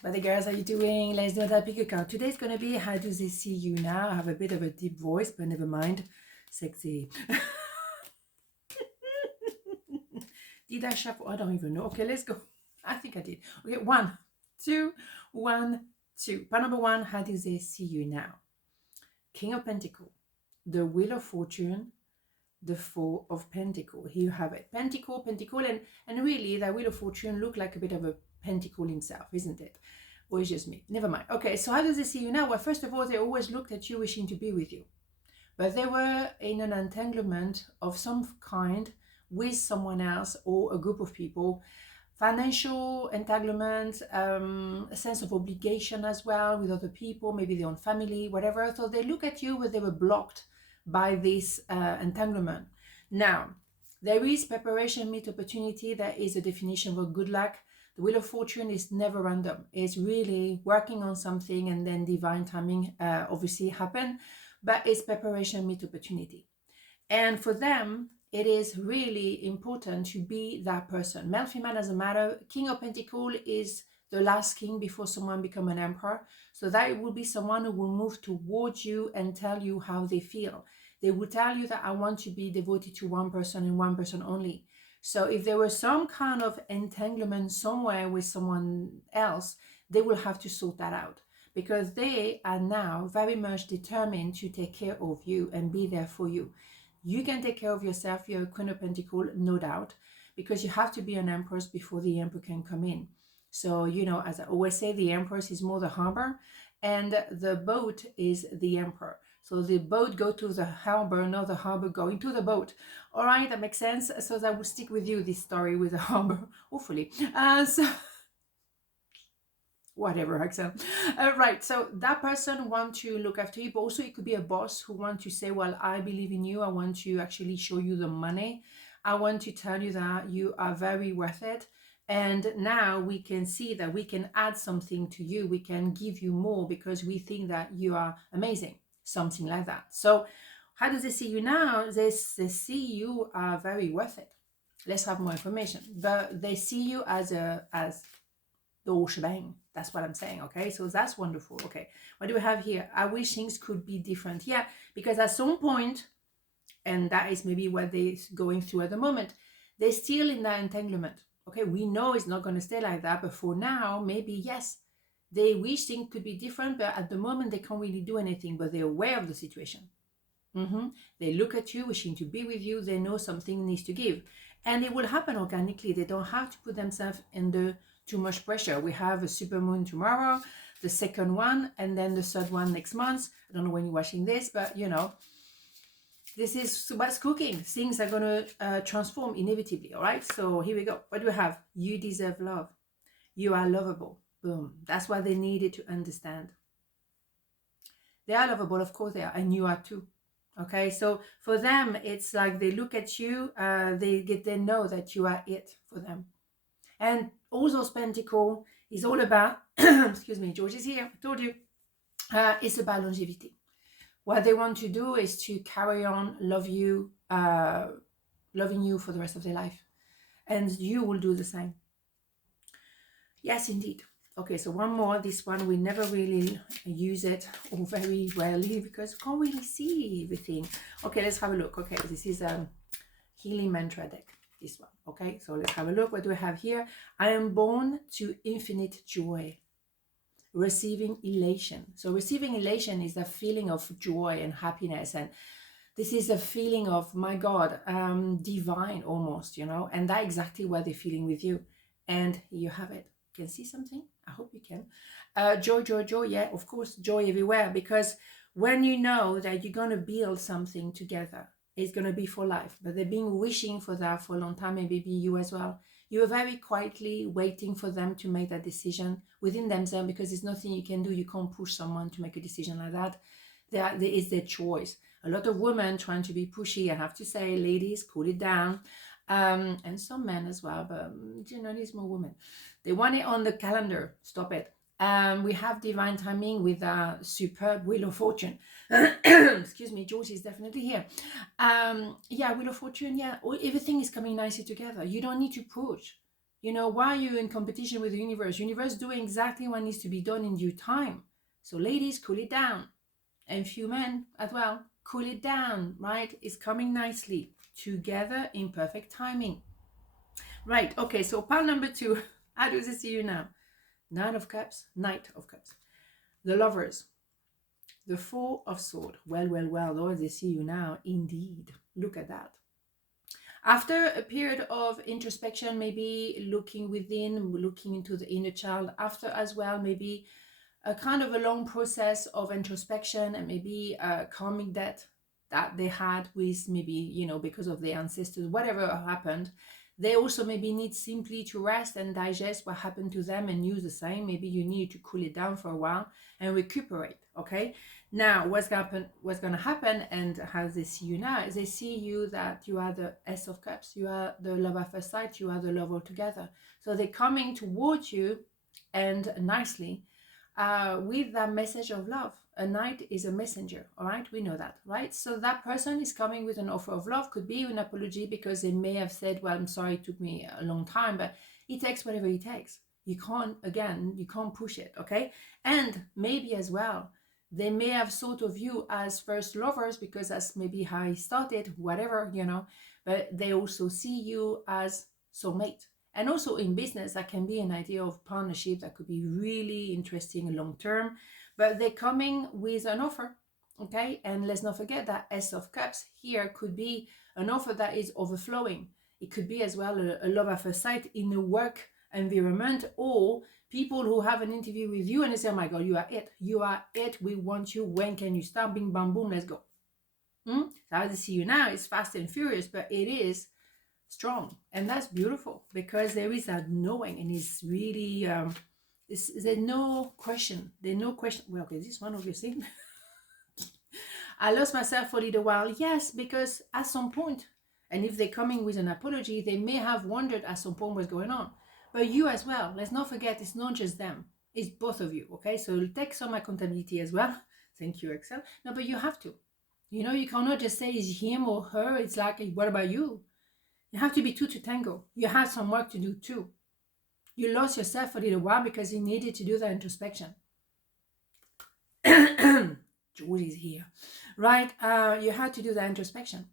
But the girls, how you doing? Let's do that pick a card. Today's going to be how do they see you now? I have a bit of a deep voice, but never mind. Sexy. Did I shuffle? I don't even know. Okay, let's go. I think I did. Okay, 1, 2, 1, 2. Part number 1, how do they see you now? King of Pentacle, the Wheel of Fortune, the Four of Pentacle. Here you have it. Pentacle, and really that Wheel of Fortune look like a bit of a pentacle himself, isn't it? Or it's just me. Never mind. Okay, so how do they see you now? Well, first of all, they always looked at you wishing to be with you. But they were in an entanglement of some kind with someone else or a group of people. Financial entanglement, a sense of obligation as well with other people, maybe their own family, whatever. So they look at you, but they were blocked by this entanglement. Now, there is preparation meet opportunity. That is a definition of good luck. The Wheel of Fortune is never random. It's really working on something and then divine timing obviously happen, but it's preparation meet opportunity. And for them, it is really important to be that person. Male, female doesn't matter. King of Pentacle is the last king before someone become an emperor. So that will be someone who will move towards you and tell you how they feel. They will tell you that I want to be devoted to one person and one person only. So if there was some kind of entanglement somewhere with someone else, they will have to sort that out, because they are now very much determined to take care of you and be there for you. You can take care of yourself. You're a Queen of Pentacles, no doubt, because you have to be an Empress before the Emperor can come in. So, you know, as I always say, the Empress is more the harbor and the boat is the Emperor. So the boat go to the harbor, not the harbor going to the boat. All right, that makes sense. So that will stick with you, this story with the harbor, hopefully. So whatever, Axelle. Right, so that person wants to look after you, but also it could be a boss who wants to say, well, I believe in you. I want to actually show you the money. I want to tell you that you are very worth it. And now we can see that we can add something to you. We can give you more because we think that you are amazing. Something like that. So how do they see you now? They see you are very worth it. Let's have more information. But they see you as the whole shebang. That's what I'm saying. Okay, so that's wonderful. Okay, what do we have here? I wish things could be different. Yeah, because at some point, and that is maybe what they're going through at the moment, they're still in that entanglement. Okay, we know it's not going to stay like that, but for now, maybe yes, they wish things could be different, but at the moment they can't really do anything, but they're aware of the situation. They look at you, wishing to be with you. They know something needs to give, and it will happen organically. They don't have to put themselves under too much pressure. We have a supermoon tomorrow, the second one, and then the third one next month. I don't know when you're watching this, but you know, this is what's cooking. Things are going to transform inevitably. All right, so here we go. What do we have? You deserve love. You are lovable. Boom. That's what they needed to understand. They are lovable, of course they are, and you are too. Okay, so for them, it's like they look at you, they know that you are it for them. And all those pentacles is all about, excuse me, George is here, I told you, it's about longevity. What they want to do is to carry on loving you for the rest of their life. And you will do the same. Yes, indeed. Okay, so one more. This one, we never really use it, or very rarely, because we can't really see everything. Okay, let's have a look. Okay, this is a healing mantra deck, this one. Okay, so let's have a look. What do we have here? I am born to infinite joy. Receiving elation. So receiving elation is a feeling of joy and happiness, and this is a feeling of, my God, divine almost, you know, and that's exactly what they're feeling with you. And you have it. Can see something? I hope you can. Joy, joy, joy. Yeah, of course, joy everywhere, because when you know that you're going to build something together, it's going to be for life. But they've been wishing for that for a long time, and maybe you as well. You are very quietly waiting for them to make that decision within themselves, because there's nothing you can do. You can't push someone to make a decision like that. There is their choice. A lot of women trying to be pushy. I have to say, ladies, cool it down. And some men as well, but generally it's more women. They want it on the calendar. Stop it. We have divine timing with a superb Wheel of Fortune. Excuse me, George is definitely here. Yeah, Wheel of Fortune, yeah. Everything is coming nicely together. You don't need to push. You know, why are you in competition with the universe? Universe doing exactly what needs to be done in due time. So ladies, cool it down. And few men as well, cool it down, right? It's coming nicely together in perfect timing. Right, okay, so part number 2. How does it see you now? Knight of Cups. The Lovers. The Four of Swords. Well, Lord, they see you now. Indeed. Look at that. After a period of introspection, maybe looking within, looking into the inner child, after as well, maybe a kind of a long process of introspection and maybe a karmic debt that they had with maybe, you know, because of their ancestors, whatever happened, they also maybe need simply to rest and digest what happened to them and use the same. Maybe you need to cool it down for a while and recuperate. Okay, now what's gonna happen and how they see you now is they see you that you are the S of Cups, you are the love at first sight, you are the love altogether. So they're coming towards you and nicely with that message of love. A knight is a messenger, all right? We know that, right? So that person is coming with an offer of love, could be an apology because they may have said, well, I'm sorry, it took me a long time, but it takes whatever it takes. You can't push it, okay? And maybe as well, they may have thought of you as first lovers because that's maybe how it started, whatever, you know, but they also see you as soulmate. And also in business, that can be an idea of partnership that could be really interesting long term, but they're coming with an offer, okay? And let's not forget that S of Cups here could be an offer that is overflowing. It could be as well a love at first sight in a work environment, or people who have an interview with you and they say, oh my God, you are it, we want you, when can you start? Bing, bam, boom, let's go. So as I see you now, it's fast and furious, but it is strong, and that's beautiful because there is that knowing, and it's really there's no question. Well, okay, this one obviously. I lost myself for a little while. Yes, because at some point, and if they're coming with an apology, they may have wondered at some point what's going on. But you as well. Let's not forget, it's not just them. It's both of you. Okay, so take some accountability as well. Thank you, Axelle. No, but you have to. You know, you cannot just say it's him or her. It's like, what about you? You have to be two to tango. You have some work to do too. You lost yourself for a little while because you needed to do that introspection. George is here, right? You had to do that introspection.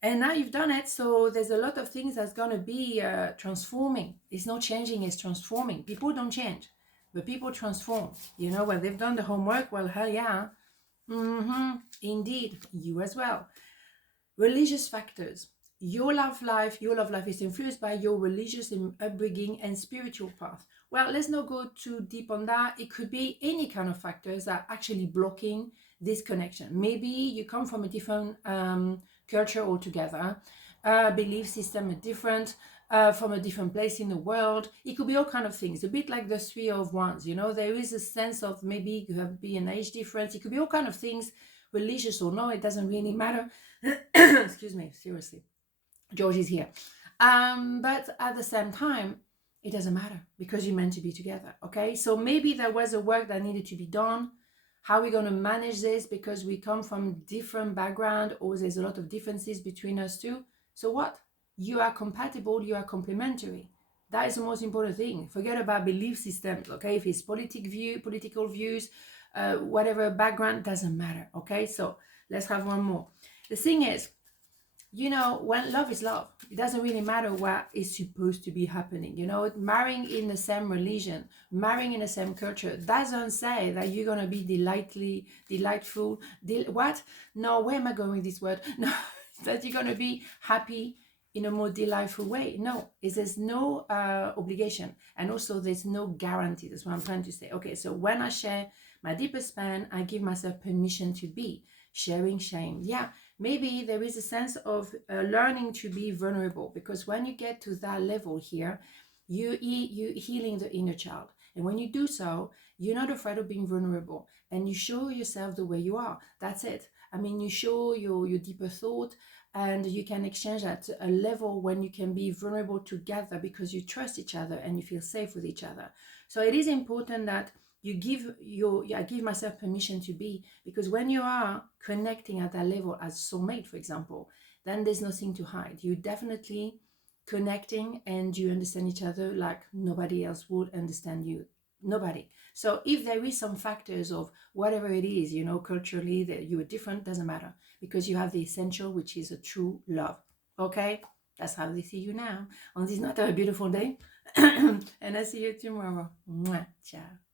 And now you've done it, so there's a lot of things that's going to be transforming. It's not changing, it's transforming. People don't change, but people transform. You know, when they've done the homework, well, hell yeah. Indeed, you as well. Religious factors. Your love life is influenced by your religious upbringing and spiritual path. Well, let's not go too deep on that. It could be any kind of factors that are actually blocking this connection. Maybe you come from a different culture altogether, belief system different, from a different place in the world. It could be all kind of things, a bit like the Three of Wands. You know, there is a sense of maybe you have be an age difference. It could be all kind of things, religious or no, it doesn't really matter. Excuse me, seriously. George is here. But at the same time, it doesn't matter because you're meant to be together, okay? So maybe there was a work that needed to be done. How are we going to manage this? Because we come from different background, or there's a lot of differences between us two. So what? You are compatible, you are complementary. That is the most important thing. Forget about belief systems, okay? If it's political views, whatever background, doesn't matter, okay? So let's have one more. The thing is, you know, when love is love, it doesn't really matter what is supposed to be happening. You know, marrying in the same religion, marrying in the same culture, doesn't say that you're going to be delightful. What? No, where am I going with this word? No, that you're going to be happy in a more delightful way. No, there's no obligation. And also there's no guarantee. That's what I'm trying to say. Okay, so when I share my deepest pain, I give myself permission to be. Sharing shame. Yeah, maybe there is a sense of learning to be vulnerable, because when you get to that level here, you healing the inner child. And when you do so, you're not afraid of being vulnerable, and you show yourself the way you are. That's it. I mean, you show your deeper thought, and you can exchange at a level when you can be vulnerable together because you trust each other and you feel safe with each other. So it is important that you I give myself permission to be, because when you are connecting at that level as soulmate, for example, then there's nothing to hide. You definitely connecting, and you understand each other like nobody else would understand you. Nobody. So if there is some factors of whatever it is, you know, culturally that you are different, doesn't matter, because you have the essential, which is a true love. Okay, that's how they see you now on this not a beautiful day. And I see you tomorrow. Mwah. Ciao.